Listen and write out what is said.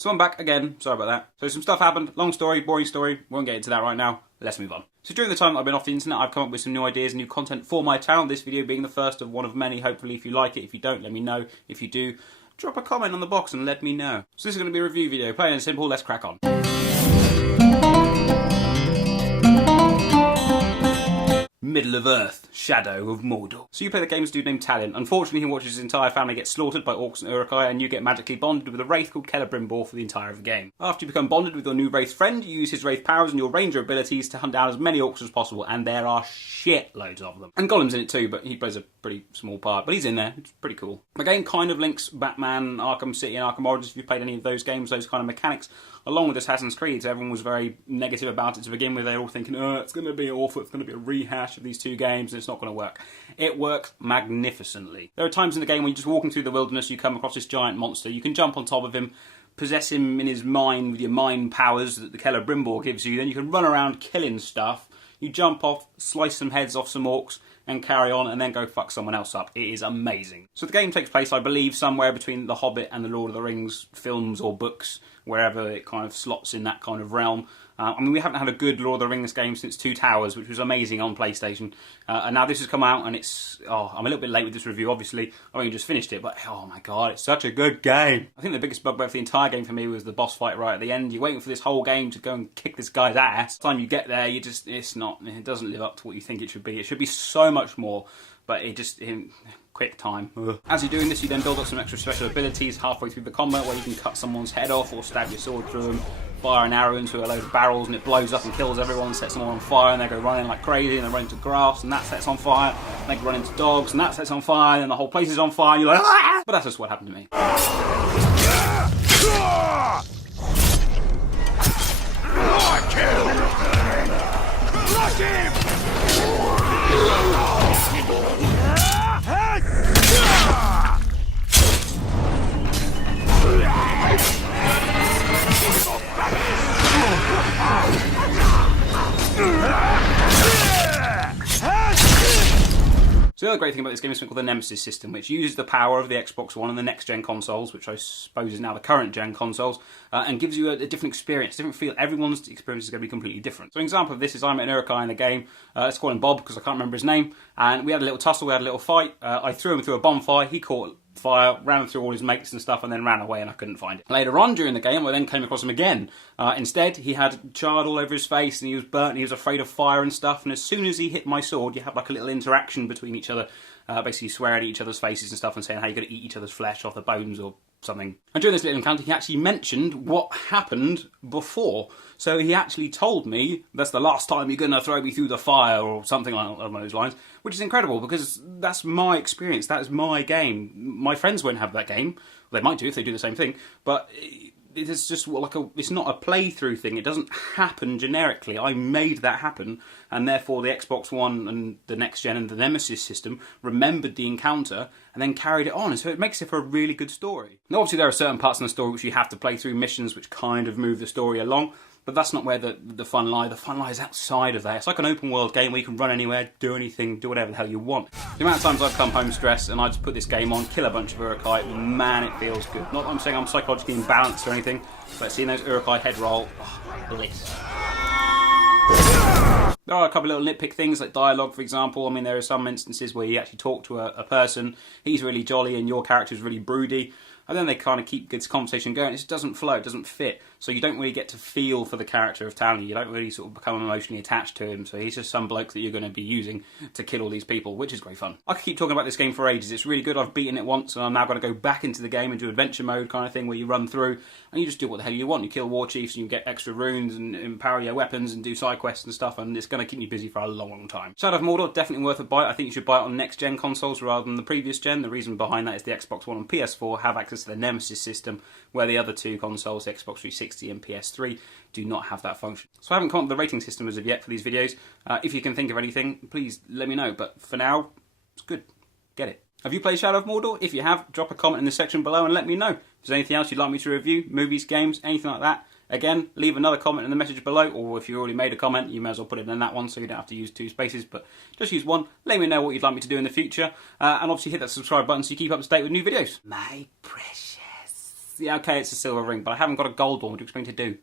So I'm back again, sorry about that. So some stuff happened, long story, boring story, won't get into that right now, let's move on. So during the time that I've been off the internet, I've come up with some new ideas and new content for my channel, this video being the first of one of many. Hopefully if you like it, if you don't, let me know. If you do, drop a comment on the box and let me know. So this is going to be a review video, plain and simple, let's crack on. Middle of Earth, Shadow of Mordor. So you play the game as a dude named Talion. Unfortunately, he watches his entire family get slaughtered by orcs and Uruk-hai, and you get magically bonded with a wraith called Celebrimbor for the entire of the game. After you become bonded with your new wraith friend, you use his wraith powers and your ranger abilities to hunt down as many orcs as possible, and there are shitloads of them. And Gollum's in it too, but he plays a pretty small part, but he's in there. It's pretty cool. The game kind of links Batman, Arkham City and Arkham Origins if you've played any of those games, those kind of mechanics, along with Assassin's Creed. So everyone was very negative about it to begin with. They were all thinking, oh, it's going to be awful, it's going to be a rehash of these two games, and it's not going to work. It works magnificently. There are times in the game when you're just walking through the wilderness, you come across this giant monster, you can jump on top of him, possess him in his mind with your mind powers that the Celebrimbor gives you, then you can run around killing stuff, you jump off, slice some heads off some orcs, and carry on, and then go fuck someone else up. It is amazing. So the game takes place, I believe, somewhere between The Hobbit and the Lord of the Rings films or books, wherever it kind of slots in that kind of realm. I mean, we haven't had a good Lord of the Rings game since Two Towers, which was amazing on PlayStation. And now this has come out, and it's... Oh, I'm a little bit late with this review, obviously. I only just finished it, but oh my god, it's such a good game. I think the biggest bugbear for the entire game for me was the boss fight right at the end. You're waiting for this whole game to go and kick this guy's ass. By the time you get there, you just... It doesn't live up to what you think it should be. It should be so much more, but it just... quick time. Ugh. As you're doing this, you then build up some extra special abilities halfway through the combat where you can cut someone's head off or stab your sword through them, fire an arrow into a load of barrels and it blows up and kills everyone, sets them all on fire, and they go running like crazy and they run into grass and that sets on fire, and they run into dogs and that sets on fire, and the whole place is on fire and you're like, ah! But that's just what happened to me. So the other great thing about this game is something called the Nemesis system, which uses the power of the Xbox One and the next-gen consoles, which I suppose is now the current-gen consoles, and gives you a different experience, different feel. Everyone's experience is going to be completely different. So an example of this is I met an Uruk-hai in the game. Let's call him Bob, because I can't remember his name. And we had a little tussle, we had a little fight. I threw him through a bonfire, he caught fire, ran through all his mates and stuff, and then ran away and I couldn't find it. Later on during the game, I then came across him again. Instead, he had charred all over his face and he was burnt and he was afraid of fire and stuff, and as soon as he hit my sword, you have like a little interaction between each other, basically swearing at each other's faces and stuff and saying how you're going to eat each other's flesh off the bones or something. And during this little encounter, he actually mentioned what happened before. So he actually told me, that's the last time you're going to throw me through the fire, or something along those lines, which is incredible because that's my experience, that is my game. My friends won't have that game. They might do if they do the same thing, but it is just like it's not a playthrough thing. It doesn't happen generically. I made that happen, and therefore the Xbox One and the next gen and the Nemesis system remembered the encounter and then carried it on, and so it makes it for a really good story. Now obviously there are certain parts in the story which you have to play through, missions which kind of move the story along, but that's not where the fun lies. The fun lies outside of that. It's like an open world game where you can run anywhere, do anything, do whatever the hell you want. The amount of times I've come home stressed and I just put this game on, kill a bunch of Uruk-hai, man, it feels good. Not that I'm saying I'm psychologically imbalanced or anything, but seeing those Uruk-hai head roll, oh, bliss. There are a couple of little nitpick things, like dialogue, for example. I mean, there are some instances where you actually talk to a person, he's really jolly and your character's really broody, and then they kind of keep this conversation going. It just doesn't flow, it doesn't fit. So you don't really get to feel for the character of Talion. You don't really sort of become emotionally attached to him. So he's just some bloke that you're going to be using to kill all these people, which is great fun. I could keep talking about this game for ages. It's really good. I've beaten it once, and I'm now going to go back into the game and do adventure mode kind of thing, where you run through and you just do what the hell you want. You kill war chiefs and you get extra runes and empower your weapons and do side quests and stuff, and it's going to keep you busy for a long, long time. Shadow of Mordor, definitely worth a buy. I think you should buy it on next-gen consoles rather than the previous gen. The reason behind that is the Xbox One and PS4 have access to the Nemesis system, where the other two consoles, the Xbox 360 and PS3, do not have that function. So I haven't come up with the rating system as of yet for these videos. If you can think of anything, please let me know. But for now, it's good. Get it. Have you played Shadow of Mordor? If you have, drop a comment in the section below and let me know. If there's anything else you'd like me to review, movies, games, anything like that, again, leave another comment in the message below, or if you already made a comment, you may as well put it in that one so you don't have to use 2 spaces, but just use one. Let me know what you'd like me to do in the future, and obviously hit that subscribe button so you keep up to date with new videos. My precious. Yeah, okay, it's a silver ring, but I haven't got a gold one. What do you expect me to do?